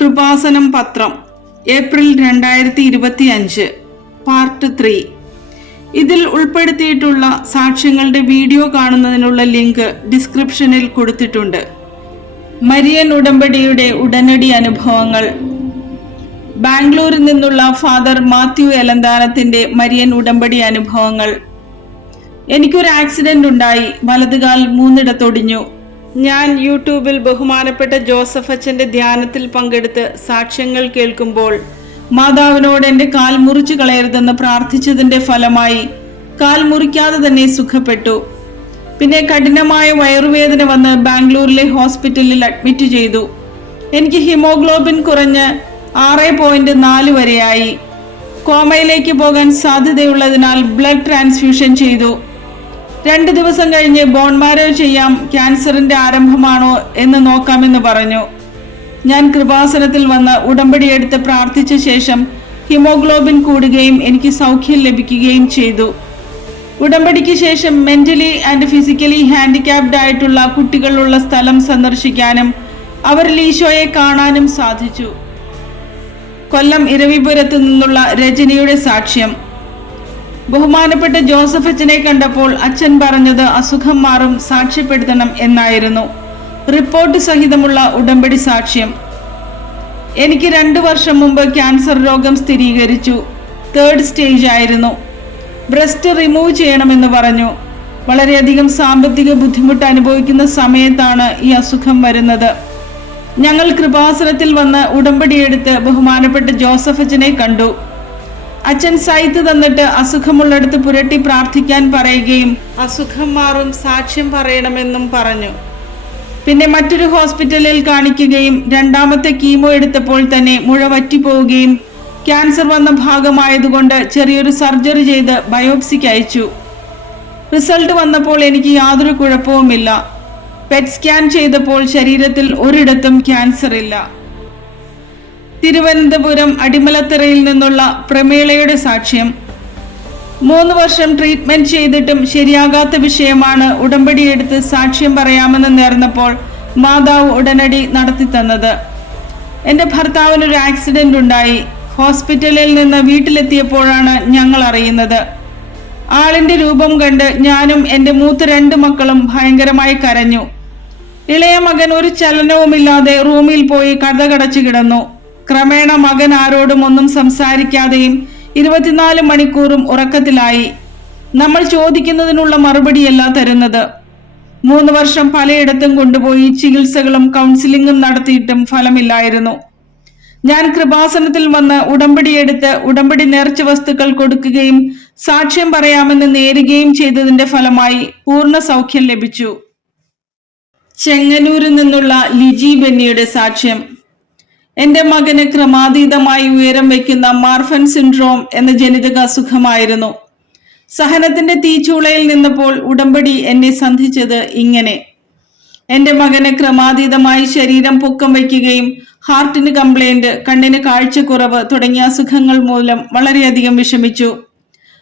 കൃപാസനം പത്രം April 2025 part 3. ഇതിൽ ഉൾപ്പെടുത്തിയിട്ടുള്ള സാക്ഷ്യങ്ങളുടെ വീഡിയോ കാണുന്നതിനുള്ള ലിങ്ക് ഡിസ്ക്രിപ്ഷനിൽ കൊടുത്തിട്ടുണ്ട്. മരിയൻ ഉടമ്പടിയുടെ ഉടനടി അനുഭവങ്ങൾ. ബാംഗ്ലൂരിൽ നിന്നുള്ള ഫാദർ മാത്യു എലന്താനത്തിന്റെ മരിയൻ ഉടമ്പടി അനുഭവങ്ങൾ. എനിക്കൊരു ആക്സിഡന്റ് ഉണ്ടായി, വലതുകാൽ 3 ഇടത്തൊടിഞ്ഞു. ഞാൻ യൂട്യൂബിൽ ബഹുമാനപ്പെട്ട ജോസഫ് അച്ഛന്റെ ധ്യാനത്തിൽ പങ്കെടുത്ത് സാക്ഷ്യങ്ങൾ കേൾക്കുമ്പോൾ മാതാവിനോട് എൻ്റെ കാൽ മുറിച്ചു കളയരുതെന്ന് പ്രാർത്ഥിച്ചതിന്റെ ഫലമായി കാൽ മുറിക്കാതെ തന്നെ സുഖപ്പെട്ടു. പിന്നെ കഠിനമായ വയറുവേദന വന്ന് ബാംഗ്ലൂരിലെ ഹോസ്പിറ്റലിൽ അഡ്മിറ്റ് ചെയ്തു. എനിക്ക് ഹീമോഗ്ലോബിൻ കുറഞ്ഞ് 6.4 വരെയായി. കോമയിലേക്ക് പോകാൻ സാധ്യതയുള്ളതിനാൽ ബ്ലഡ് ട്രാൻസ്ഫ്യൂഷൻ ചെയ്തു. 2 ദിവസം കഴിഞ്ഞ് ബോൺ മാരോ ചെയ്യാം, ക്യാൻസറിന്റെ ആരംഭമാണോ എന്ന് നോക്കാമെന്ന് പറഞ്ഞു. ഞാൻ കൃപാസനത്തിൽ വന്ന് ഉടമ്പടിയെടുത്ത് പ്രാർത്ഥിച്ച ശേഷം ഹീമോഗ്ലോബിൻ കൂടുകയും എനിക്ക് സൗഖ്യം ലഭിക്കുകയും ചെയ്തു. ഉടമ്പടിക്ക് ശേഷം മെന്റലി ആൻഡ് ഫിസിക്കലി ഹാൻഡിക്യാപ്ഡ് ആയിട്ടുള്ള കുട്ടികളുള്ള സ്ഥലം സന്ദർശിക്കാനും അവരിൽ ഈശോയെ കാണാനും സാധിച്ചു. കൊല്ലം ഇരവിപുരത്തു നിന്നുള്ള രജനിയുടെ സാക്ഷ്യം. ബഹുമാനപ്പെട്ട ജോസഫ് അച്ഛനെ കണ്ടപ്പോൾ അച്ഛൻ പറഞ്ഞത് അസുഖം മാറും, സാക്ഷ്യപ്പെടുത്തണം എന്നായിരുന്നു. റിപ്പോർട്ട് സഹിതമുള്ള ഉടമ്പടി സാക്ഷ്യം. എനിക്ക് 2 വർഷം മുമ്പ് ക്യാൻസർ രോഗം സ്ഥിരീകരിച്ചു. 3rd സ്റ്റേജ് ആയിരുന്നു. ബ്രസ്റ്റ് റിമൂവ് ചെയ്യണമെന്ന് പറഞ്ഞു. വളരെയധികം സാമ്പത്തിക ബുദ്ധിമുട്ട് അനുഭവിക്കുന്ന സമയത്താണ് ഈ അസുഖം വരുന്നത്. ഞങ്ങൾ കൃപാസനത്തിൽ വന്ന് ഉടമ്പടിയെടുത്ത് ബഹുമാനപ്പെട്ട ജോസഫ് അച്ഛനെ കണ്ടു. അച്ഛൻ സൈത്ത് തന്നിട്ട് അസുഖമുള്ളിടത്ത് പുരട്ടി പ്രാർത്ഥിക്കാൻ പറയുകയും അസുഖം മാറും, സാക്ഷ്യം പറയണമെന്നും പറഞ്ഞു. പിന്നെ മറ്റൊരു ഹോസ്പിറ്റലിൽ കാണിക്കുകയും 2ാമത്തെ കീമോ എടുത്തപ്പോൾ തന്നെ മുഴ വറ്റിപ്പോവുകയും ക്യാൻസർ വന്ന ഭാഗമായതുകൊണ്ട് ചെറിയൊരു സർജറി ചെയ്ത് ബയോപ്സിക്ക് അയച്ചു. റിസൾട്ട് വന്നപ്പോൾ എനിക്ക് യാതൊരു കുഴപ്പവുമില്ല. പെറ്റ് സ്കാൻ ചെയ്തപ്പോൾ ശരീരത്തിൽ ഒരിടത്തും ക്യാൻസർ ഇല്ല. തിരുവനന്തപുരം അടിമലത്തറയിൽ നിന്നുള്ള പ്രമേളയുടെ സാക്ഷ്യം. 3 വർഷം ട്രീറ്റ്മെന്റ് ചെയ്തിട്ടും ശരിയാകാത്ത വിഷയമാണ് ഉടമ്പടിയെടുത്ത് സാക്ഷ്യം പറയാമെന്ന് നേർന്നപ്പോൾ മാതാവ് ഉടനടി നടത്തി തന്നത്. എൻ്റെ ഭർത്താവിനൊരു ആക്സിഡന്റ് ഉണ്ടായി. ഹോസ്പിറ്റലിൽ നിന്ന് വീട്ടിലെത്തിയപ്പോഴാണ് ഞങ്ങൾ അറിയുന്നത്. ആളിന്റെ രൂപം കണ്ട് ഞാനും എൻ്റെ മൂത്ത 2 മക്കളും ഭയങ്കരമായി കരഞ്ഞു. ഇളയ മകൻ ഒരു ചലനവുമില്ലാതെ റൂമിൽ പോയി കതകടച്ചു കിടന്നു. ക്രമേണ മകൻ ആരോടും ഒന്നും സംസാരിക്കാതെയും 24 മണിക്കൂറും ഉറക്കത്തിലായി. നമ്മൾ ചോദിക്കുന്നതിനുള്ള മറുപടിയല്ല തരുന്നത്. 3 വർഷം പലയിടത്തും കൊണ്ടുപോയി ചികിത്സകളും കൗൺസിലിംഗും നടത്തിയിട്ടും ഫലമില്ലായിരുന്നു. ഞാൻ കൃപാസനത്തിൽ വന്ന് ഉടമ്പടിയെടുത്ത് ഉടമ്പടി നേർച്ച വസ്തുക്കൾ കൊടുക്കുകയും സാക്ഷ്യം പറയാമെന്ന് നേരുകയും ചെയ്തതിന്റെ ഫലമായി പൂർണ്ണ സൗഖ്യം ലഭിച്ചു. ചെങ്ങന്നൂരിൽ നിന്നുള്ള ലിജി ബെന്നിയുടെ സാക്ഷ്യം. എൻ്റെ മകന് ക്രമാതീതമായി ഉയരം വയ്ക്കുന്ന മാർഫൻ സിൻഡ്രോം എന്ന ജനിതക അസുഖമായിരുന്നു. സഹനത്തിന്റെ തീച്ചൂളയിൽ നിന്നപ്പോൾ ഉടമ്പടി എന്നെ സന്ധിച്ചത് ഇങ്ങനെ. എൻ്റെ മകന് ക്രമാതീതമായി ശരീരം പൊക്കം വയ്ക്കുകയും ഹാർട്ടിന് കംപ്ലൈന്റ്, കണ്ണിന് കാഴ്ചക്കുറവ് തുടങ്ങിയ അസുഖങ്ങൾ മൂലം വളരെയധികം വിഷമിച്ചു.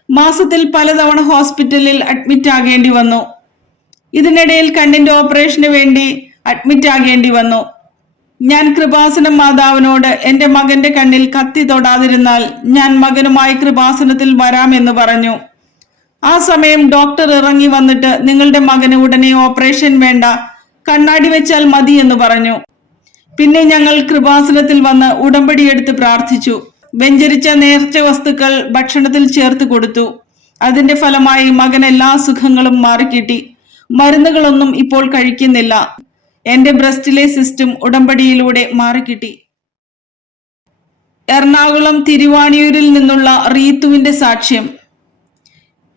മാസത്തിൽ പലതവണ ഹോസ്പിറ്റലിൽ അഡ്മിറ്റ് ആകേണ്ടി വന്നു. ഇതിനിടയിൽ കണ്ണിന്റെ ഓപ്പറേഷന് വേണ്ടി അഡ്മിറ്റ് ആകേണ്ടി വന്നു. ഞാൻ കൃപാസനം മാതാവിനോട് എൻ്റെ മകന്റെ കണ്ണിൽ കത്തി തൊടാതിരുന്നാൽ ഞാൻ മകനുമായി കൃപാസനത്തിൽ വരാമെന്ന് പറഞ്ഞു. ആ സമയം ഡോക്ടർ ഇറങ്ങി വന്നിട്ട് നിങ്ങളുടെ മകന് ഉടനെ ഓപ്പറേഷൻ വേണ്ട, കണ്ണാടി വെച്ചാൽ മതി എന്ന് പറഞ്ഞു. പിന്നെ ഞങ്ങൾ കൃപാസനത്തിൽ വന്ന് ഉടമ്പടിയെടുത്ത് പ്രാർത്ഥിച്ചു. വെഞ്ചരിച്ച നേർച്ച വസ്തുക്കൾ ഭക്ഷണത്തിൽ ചേർത്ത് കൊടുത്തു. അതിന്റെ ഫലമായി മകൻ എല്ലാ അസുഖങ്ങളും മാറിക്കിട്ടി. മരുന്നുകളൊന്നും ഇപ്പോൾ കഴിക്കുന്നില്ല. എൻ്റെ ബ്രസ്റ്റിലെ സിസ്റ്റും ഉടമ്പടിയിലൂടെ മാറിക്കിട്ടി. എറണാകുളം തിരുവാണിയൂരിൽ നിന്നുള്ള റീത്തുവിന്റെ സാക്ഷ്യം.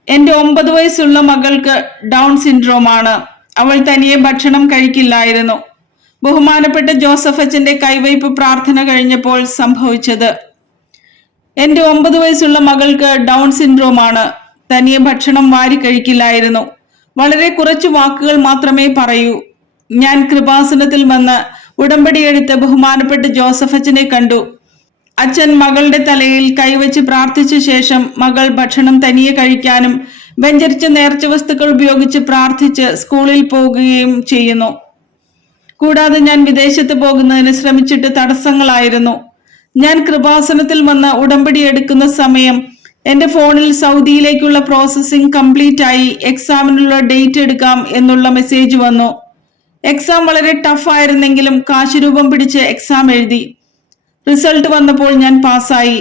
എൻ്റെ 9 വയസ്സുള്ള മകൾക്ക് ഡൗൺ സിൻഡ്രോം ആണ്. അവൾ തനിയെ ഭക്ഷണം കഴിക്കില്ലായിരുന്നു. ബഹുമാനപ്പെട്ട ജോസഫ് അച്ഛന്റെ കൈവയ്പ് പ്രാർത്ഥന കഴിഞ്ഞപ്പോൾ സംഭവിച്ചത്. എൻ്റെ 9 വയസ്സുള്ള മകൾക്ക് ഡൗൺ സിൻഡ്രോം ആണ്. തനിയെ ഭക്ഷണം വാരി കഴിക്കില്ലായിരുന്നു. വളരെ കുറച്ച് വാക്കുകൾ മാത്രമേ പറയൂ. ഞാൻ കൃപാസനത്തിൽ വന്ന് ഉടമ്പടിയെടുത്ത് ബഹുമാനപ്പെട്ട ജോസഫ് അച്ഛനെ കണ്ടു. അച്ഛൻ മകളുടെ തലയിൽ കൈവച്ച് പ്രാർത്ഥിച്ച ശേഷം മകൾ ഭക്ഷണം തനിയെ കഴിക്കാനും വെഞ്ചരിച്ച നേർച്ച വസ്തുക്കൾ ഉപയോഗിച്ച് പ്രാർത്ഥിച്ച് സ്കൂളിൽ പോകുകയും ചെയ്യുന്നു. കൂടാതെ ഞാൻ വിദേശത്ത് പോകുന്നതിന് ശ്രമിച്ചിട്ട് തടസ്സങ്ങളായിരുന്നു. ഞാൻ കൃപാസനത്തിൽ വന്ന് ഉടമ്പടി എടുക്കുന്ന സമയം എന്റെ ഫോണിൽ സൗദിയിലേക്കുള്ള പ്രോസസ്സിംഗ് കംപ്ലീറ്റ് ആയി, എക്സാമിനുള്ള ഡേറ്റ് എടുക്കാം എന്നുള്ള മെസ്സേജ് വന്നു. എക്സാം വളരെ ടഫ് ആയിരുന്നെങ്കിലും കാശുരൂപം പിടിച്ച് എക്സാം എഴുതി. റിസൾട്ട് വന്നപ്പോൾ ഞാൻ പാസ്സായി.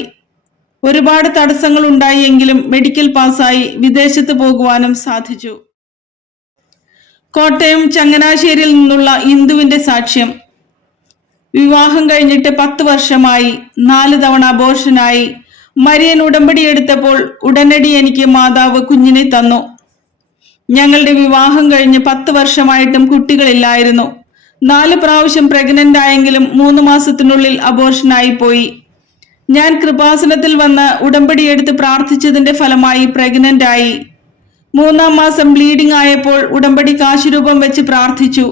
ഒരുപാട് തടസ്സങ്ങൾ ഉണ്ടായി എങ്കിലും മെഡിക്കൽ പാസ്സായി വിദേശത്ത് പോകുവാനും സാധിച്ചു. കോട്ടയം ചങ്ങനാശ്ശേരിയിൽ നിന്നുള്ള ഇന്ദുവിന്റെ സാക്ഷ്യം. വിവാഹം കഴിഞ്ഞിട്ട് 10 വർഷമായി. 4 തവണ അബോർഷനായി. മരിയൻ ഉടമ്പടി എടുത്തപ്പോൾ ഉടനടി എനിക്ക് മാതാവ് കുഞ്ഞിനെ തന്നു. ഞങ്ങളുടെ വിവാഹം കഴിഞ്ഞ് 10 വർഷമായിട്ടും കുട്ടികളില്ലായിരുന്നു. 4 പ്രാവശ്യം പ്രഗ്നന്റ് ആയെങ്കിലും 3 മാസത്തിനുള്ളിൽ അബോർഷനായി പോയി. ഞാൻ കൃപാസനത്തിൽ വന്ന് ഉടമ്പടി എടുത്ത് പ്രാർത്ഥിച്ചതിന്റെ ഫലമായി പ്രഗ്നന്റ് ആയി. 3-ാം മാസം ബ്ലീഡിംഗ് ആയപ്പോൾ ഉടമ്പടി കാശുരൂപം വെച്ച് പ്രാർത്ഥിച്ചു.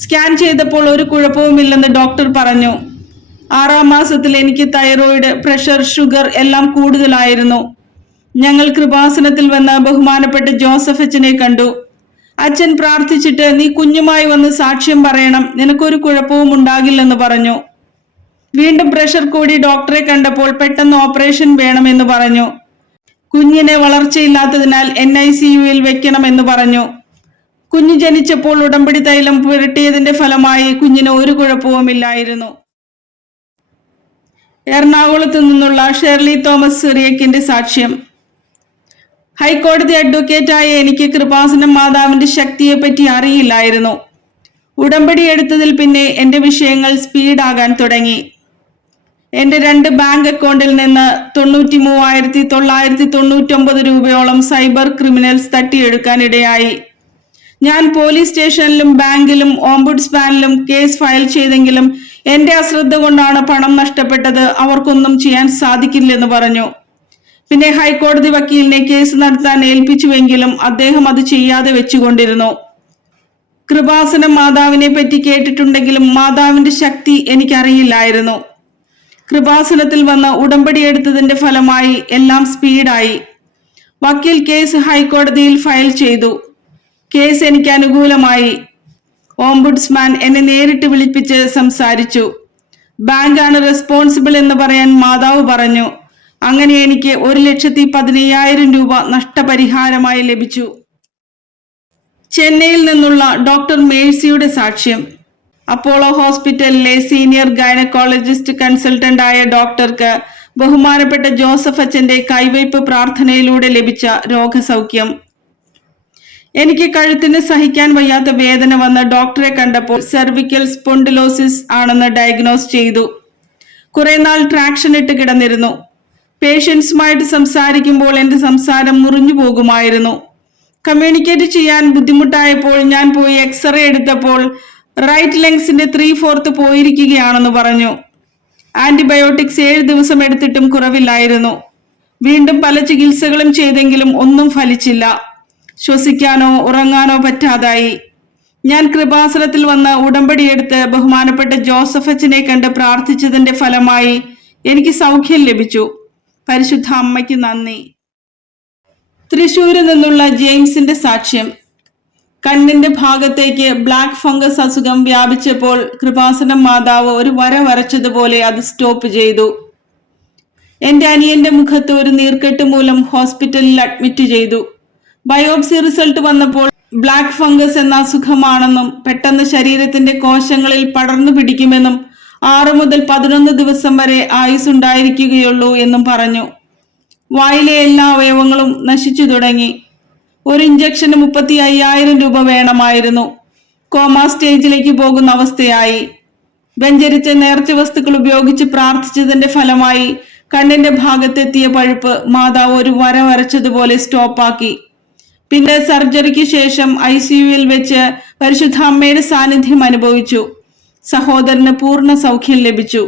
സ്കാൻ ചെയ്തപ്പോൾ ഒരു കുഴപ്പവുമില്ലെന്ന് ഡോക്ടർ പറഞ്ഞു. 6-ാം മാസത്തിൽ എനിക്ക് തൈറോയിഡ്, പ്രഷർ, ഷുഗർ എല്ലാം കൂടുതലായിരുന്നു. ഞങ്ങൾ കൃപാസനത്തിൽ വന്ന് ബഹുമാനപ്പെട്ട ജോസഫ് അച്ഛനെ കണ്ടു. അച്ഛൻ പ്രാർത്ഥിച്ചിട്ട്, നീ കുഞ്ഞുമായി വന്ന് സാക്ഷ്യം പറയണം, നിനക്കൊരു കുഴപ്പവും ഉണ്ടാകില്ലെന്ന് പറഞ്ഞു. വീണ്ടും പ്രഷർ കൂടി ഡോക്ടറെ കണ്ടപ്പോൾ പെട്ടെന്ന് ഓപ്പറേഷൻ വേണമെന്ന് പറഞ്ഞു. കുഞ്ഞിനെ വളർച്ചയില്ലാത്തതിനാൽ NICUവിൽ വെക്കണമെന്ന് പറഞ്ഞു. കുഞ്ഞ് ജനിച്ചപ്പോൾ ഉടമ്പടി തൈലം പുരട്ടിയതിന്റെ ഫലമായി കുഞ്ഞിന് ഒരു കുഴപ്പവുമില്ലായിരുന്നു. എറണാകുളത്ത് നിന്നുള്ള ഷെർലി തോമസ് സിറിയക്കിന്റെ സാക്ഷ്യം. ഹൈക്കോടതി അഡ്വക്കേറ്റായ എനിക്ക് കൃപാസനം മാതാവിന്റെ ശക്തിയെപ്പറ്റി അറിയില്ലായിരുന്നു. ഉടമ്പടി എടുത്തതിൽ പിന്നെ എന്റെ വിഷയങ്ങൾ സ്പീഡാകാൻ തുടങ്ങി. എന്റെ 2 ബാങ്ക് അക്കൗണ്ടിൽ നിന്ന് 93,999 രൂപയോളം സൈബർ ക്രിമിനൽസ് തട്ടിയെടുക്കാൻ ഇടയായി. ഞാൻ പോലീസ് സ്റ്റേഷനിലും ബാങ്കിലും ഓംബുഡ്സ്മാനിലും കേസ് ഫയൽ ചെയ്തെങ്കിലും എന്റെ അശ്രദ്ധ കൊണ്ടാണ് പണം നഷ്ടപ്പെട്ടത്, അവർക്കൊന്നും ചെയ്യാൻ സാധിക്കില്ലെന്ന് പറഞ്ഞു. പിന്നെ ഹൈക്കോടതി വക്കീലിനെ കേസ് നടത്താൻ ഏൽപ്പിച്ചുവെങ്കിലും അദ്ദേഹം അത് ചെയ്യാതെ വെച്ചുകൊണ്ടിരുന്നു. കൃപാസനം മാതാവിനെ പറ്റി കേട്ടിട്ടുണ്ടെങ്കിലും മാതാവിന്റെ ശക്തി എനിക്കറിയില്ലായിരുന്നു. കൃപാസനത്തിൽ വന്ന് ഉടമ്പടി എടുത്തതിന്റെ ഫലമായി എല്ലാം സ്പീഡായി. വക്കീൽ കേസ് ഹൈക്കോടതിയിൽ ഫയൽ ചെയ്തു. കേസ് എനിക്ക് അനുകൂലമായി. ഓംബുഡ്സ്മാൻ എന്നെ നേരിട്ട് വിളിപ്പിച്ച് സംസാരിച്ചു. ബാങ്കാണ് റെസ്പോൺസിബിൾ എന്ന് പറയാൻ മാതാവ് പറഞ്ഞു. അങ്ങനെ എനിക്ക് 1,15,000 രൂപ നഷ്ടപരിഹാരമായി ലഭിച്ചു. ചെന്നൈയിൽ നിന്നുള്ള ഡോക്ടർ മേഴ്സിയുടെ സാക്ഷ്യം. അപ്പോളോ ഹോസ്പിറ്റലിലെ സീനിയർ ഗൈനക്കോളജിസ്റ്റ് കൺസൾട്ടന്റ് ആയ ഡോക്ടർക്ക് ബഹുമാനപ്പെട്ട ജോസഫ് അച്ഛന്റെ കൈവയ്പ് പ്രാർത്ഥനയിലൂടെ ലഭിച്ച രോഗസൗഖ്യം. എനിക്ക് കഴുത്തിന് സഹിക്കാൻ വയ്യാത്ത വേദന വന്ന് ഡോക്ടറെ കണ്ടപ്പോൾ സെർവിക്കൽ സ്പോണ്ടിലോസിസ് ആണെന്ന് ഡയഗ്നോസ് ചെയ്തു. കുറെ നാൾ ട്രാക്ഷൻ ഇട്ട് കിടന്നിരുന്നു. പേഷ്യൻസുമായിട്ട് സംസാരിക്കുമ്പോൾ എന്റെ സംസാരം മുറിഞ്ഞു പോകുമായിരുന്നു. കമ്മ്യൂണിക്കേറ്റ് ചെയ്യാൻ ബുദ്ധിമുട്ടായപ്പോൾ ഞാൻ പോയി എക്സ്റേ എടുത്തപ്പോൾ റൈറ്റ് ലങ്സിന്റെ 3/4 പോയിരിക്കുകയാണെന്ന് പറഞ്ഞു. ആന്റിബയോട്ടിക്സ് 7 ദിവസം എടുത്തിട്ടും കുറവില്ലായിരുന്നു. വീണ്ടും പല ചികിത്സകളും ചെയ്തെങ്കിലും ഒന്നും ഫലിച്ചില്ല. ശ്വസിക്കാനോ ഉറങ്ങാനോ പറ്റാതായി. ഞാൻ കൃപാസനത്തിൽ വന്ന് ഉടമ്പടിയെടുത്ത് ബഹുമാനപ്പെട്ട ജോസഫ് അച്ഛനെ കണ്ട് പ്രാർത്ഥിച്ചതിന്റെ ഫലമായി എനിക്ക് സൗഖ്യം ലഭിച്ചു. പരിശുദ്ധ അമ്മയ്ക്ക് നന്ദി. തൃശ്ശൂരിൽ നിന്നുള്ള ജെയിംസിന്റെ സാക്ഷ്യം. കണ്ണിന്റെ ഭാഗത്തേക്ക് ബ്ലാക്ക് ഫംഗസ് അസുഖം വ്യാപിച്ചപ്പോൾ കൃപാസനം മാതാവ് ഒരു വര വരച്ചതുപോലെ അത് സ്റ്റോപ്പ് ചെയ്തു. എന്റെ അനിയന്റെ മുഖത്ത് ഒരു നീർക്കെട്ട് മൂലം ഹോസ്പിറ്റലിൽ അഡ്മിറ്റ് ചെയ്തു. ബയോപ്സി റിസൾട്ട് വന്നപ്പോൾ ബ്ലാക്ക് ഫംഗസ് എന്ന അസുഖമാണെന്നും പെട്ടെന്ന് ശരീരത്തിന്റെ കോശങ്ങളിൽ പടർന്നു പിടിക്കുമെന്നും 6 മുതൽ 11 ദിവസം വരെ ആയുസ് ഉണ്ടായിരിക്കുകയുള്ളൂ എന്നും പറഞ്ഞു. വായിലെ എല്ലാ അവയവങ്ങളും നശിച്ചു തുടങ്ങി. ഒരു ഇഞ്ചക്ഷന് 35,000 രൂപ വേണമായിരുന്നു. കോമ സ്റ്റേജിലേക്ക് പോകുന്ന അവസ്ഥയായി. വെഞ്ചരിച്ച നേർച്ച വസ്തുക്കൾ ഉപയോഗിച്ച് പ്രാർത്ഥിച്ചതിന്റെ ഫലമായി കണ്ണിന്റെ ഭാഗത്തെത്തിയ പഴുപ്പ് മാതാവ് ഒരു വര വരച്ചതുപോലെ സ്റ്റോപ്പാക്കി. പിന്നെ സർജറിക്ക് ശേഷം ICUവിൽ വെച്ച് പരിശുദ്ധ അമ്മയുടെ സാന്നിധ്യം അനുഭവിച്ചു. സഹോദരന് പൂർണ്ണ സൗഖ്യം ലഭിച്ചു.